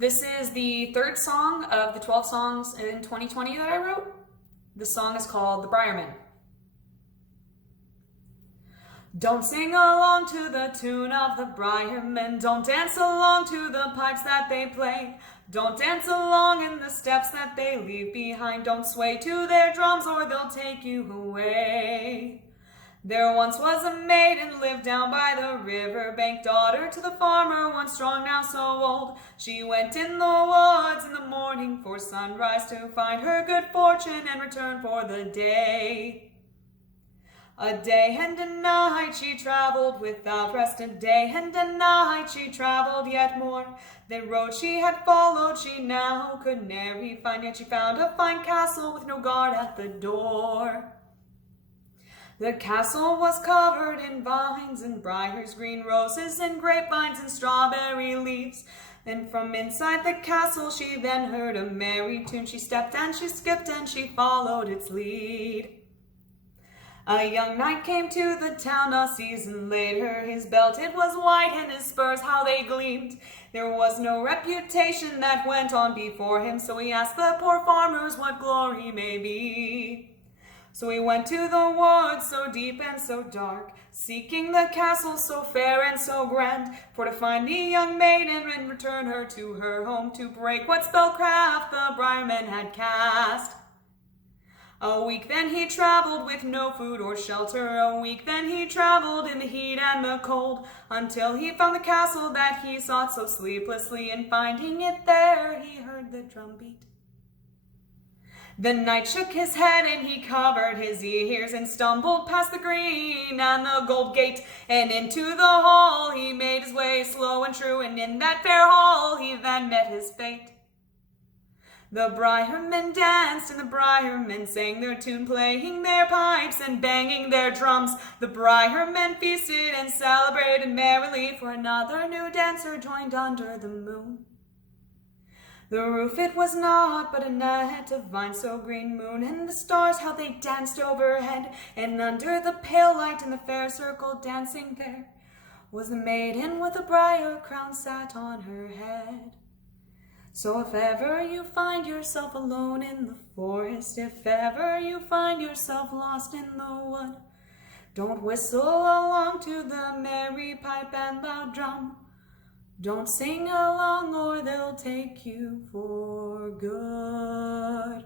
This is the third song of the 12 songs in 2020 that I wrote. The song is called The Briarmen. Don't sing along to the tune of the Briarmen. Don't dance along to the pipes that they play. Don't dance along in the steps that they leave behind. Don't sway to their drums or they'll take you away. There once was a maiden lived down by the riverbank, daughter to the farmer, once strong, now so old. She went in the woods in the morning for sunrise to find her good fortune and return for the day. A day and a night she traveled without rest, a day and a night she traveled yet more. The road she had followed she now could nary find, yet she found a fine castle with no guard at the door. The castle was covered in vines and briars, green roses and grapevines and strawberry leaves. And from inside the castle she then heard a merry tune. She stepped and she skipped and she followed its lead. A young knight came to the town a season later. His belt it was white and his spurs how they gleamed. There was no reputation that went on before him, so he asked the poor farmers what glory may be. So he went to the woods so deep and so dark, seeking the castle so fair and so grand, for to find the young maiden and return her to her home, to break what spellcraft the Briarmen had cast. A week then he traveled with no food or shelter, a week then he traveled in the heat and the cold, until he found the castle that he sought so sleeplessly, and finding it there he heard the drum beat. The knight shook his head and he covered his ears, and stumbled past the green and the gold gate, and into the hall he made his way slow and true, and in that fair hall he then met his fate. The Briarmen danced and the Briarmen sang their tune, playing their pipes and banging their drums. The Briarmen feasted and celebrated merrily, for another new dancer joined under the moon. The roof it was not but a net of vines so green, moon and the stars how they danced overhead, and under the pale light in the fair circle dancing there was the maiden with a briar crown sat on her head. So if ever you find yourself alone in the forest, if ever you find yourself lost in the wood, don't whistle along to the merry pipe and loud drum. Don't sing along or they'll take you for good.